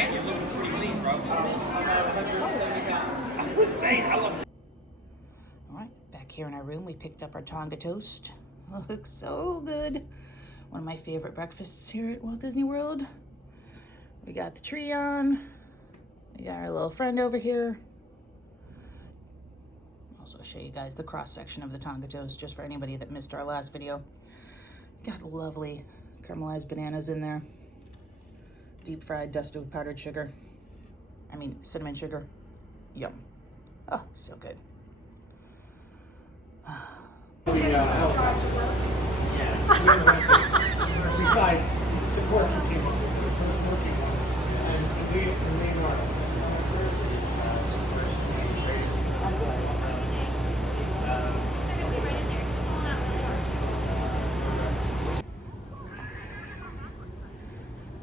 And you're looking pretty lean, bro. I was saying, I love. All right, back here in our room, we picked up our Tonga toast. Oh, looks so good. One of my favorite breakfasts here at Walt Disney World. We got the tree on. We got our little friend over here. Also show you guys the cross section of the Tonga toast, just for anybody that missed our last video. Got lovely caramelized bananas in there. Deep fried, dusted with powdered sugar. I mean, cinnamon sugar. Yum. Oh, so good. Besides, of course, we came up with working on it. And the main art.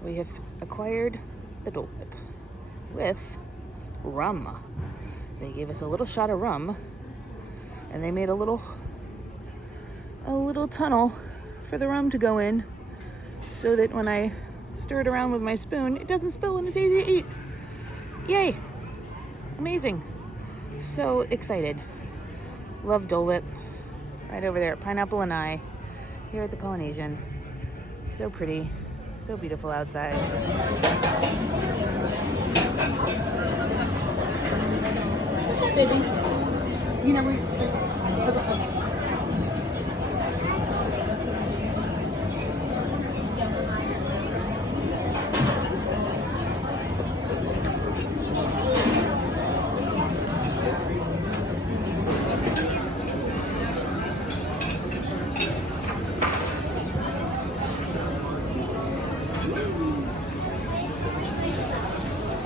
We have acquired the Dole with rum. They gave us a little shot of rum, and they made a little tunnel for the rum to go in, so that when I stir it around with my spoon, it doesn't spill and it's easy to eat. Yay! Amazing. So excited. Love Dole Whip. Right over there at Pineapple and I, here at the Polynesian. So pretty. So beautiful outside. Baby, you know we.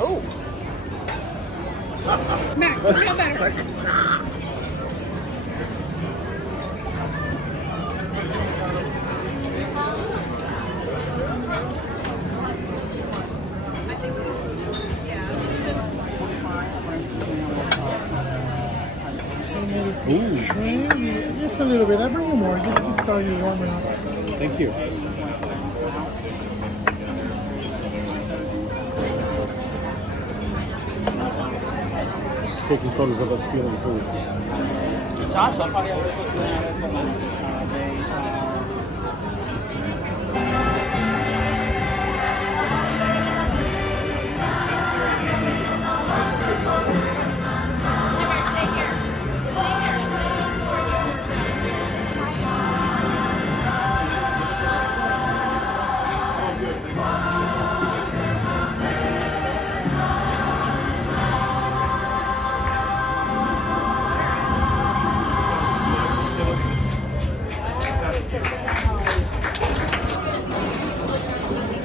Oh. Mac, feel better. Ooh. Just a little bit. I bring you more, just to start you warming up. Thank you. Taking photos of us stealing food. It's awesome.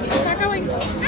Start going.